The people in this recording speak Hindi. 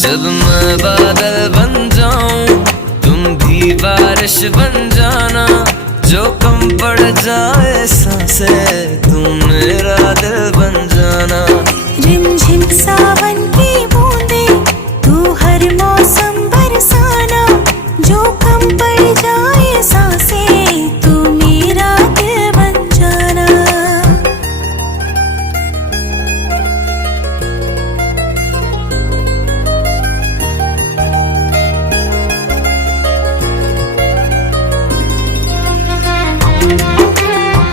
जब मैं बादल बन जाऊं तुम भी बारिश बन जाना, जो कम पड़ जाए सांसें तुम मेरा दिल बन